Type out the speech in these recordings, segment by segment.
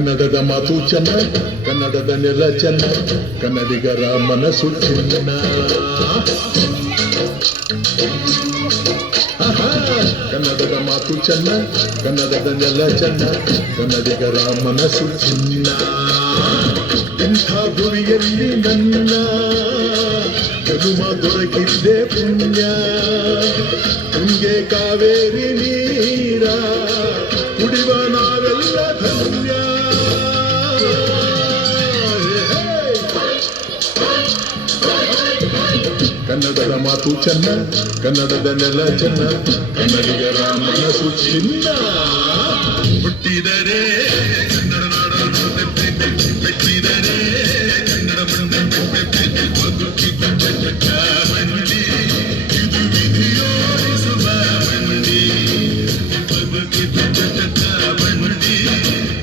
ಕನ್ನಡದ ಮಾತು ಚೆನ್ನ, ಕನ್ನಡದ ನೆಲ ಚೆನ್ನ, ಕನ್ನಡಿಗರ ಮನಸ್ಸು ಚಿನ್ನ. ಕನ್ನಡದ ಮಾತು ಚೆನ್ನ, ಕನ್ನಡದ ನೆಲ ಚೆನ್ನ, ಕನ್ನಡಿಗರ ಮನಸ್ಸು ಚಿನ್ನ. ಇಂಥ ಗುರಿಯಲ್ಲಿ ನನ್ನ ಜನುಮ ದೊರಕಿದ್ದೆ ಪುಣ್ಯ. ತುಂಗೆ ಕಾವೇರಿ ನೀರ ಕುಡಿವ ನಾವೆಲ್ಲ ಧನ್ಯ. ಕನ್ನಡದ ಮಾತು ಚೆನ್ನ, ಕನ್ನಡದ ನೆಲ ಚೆನ್ನ, ಕನ್ನಡಿಗರ ಮನಸ್ಸು ಚಿನ್ನ. ಹುಟ್ಟಿದರೆ ಕನ್ನಡ ನಾಡನ್ನು ಮೆಚ್ಚಿದರೆ ಕನ್ನಡ ಮಂಡಿ, ಇದು ವಿಧಿಯೋಡಿಸುವ ಮಂಡಿ. ಮಂಡಿ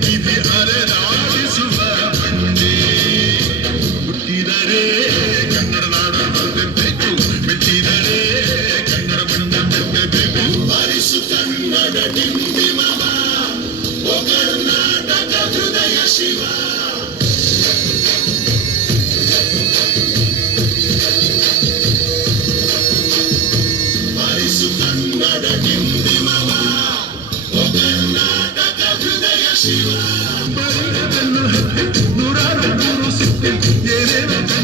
ವಿಧಿ ಅರೆದಾಡಿಸುವ ಮಂಡಿ. ಹುಟ್ಟಿದರೆ ಕನ್ನಡ ನಾಡನ್ನು ಮೆಚ್ಚಿದರೆ ಕನ್ನಡ ಮೆಚ್ಚಬೇಕು. ಹರಿಸು ಕನ್ನಡ ಡಿಂಡಿಮವ, ಓ ಕರ್ನಾಟಕ ಹೃದಯ ಶಿವ. ಹರಿಸು ಕನ್ನಡ ಡಿಂಡಿಮವ, ಓ ಕರ್ನಾಟಕ ಹೃದಯ ಶಿವ. ನೂರಾರು ಸಿಕ್ಕಿ ಏನೇನು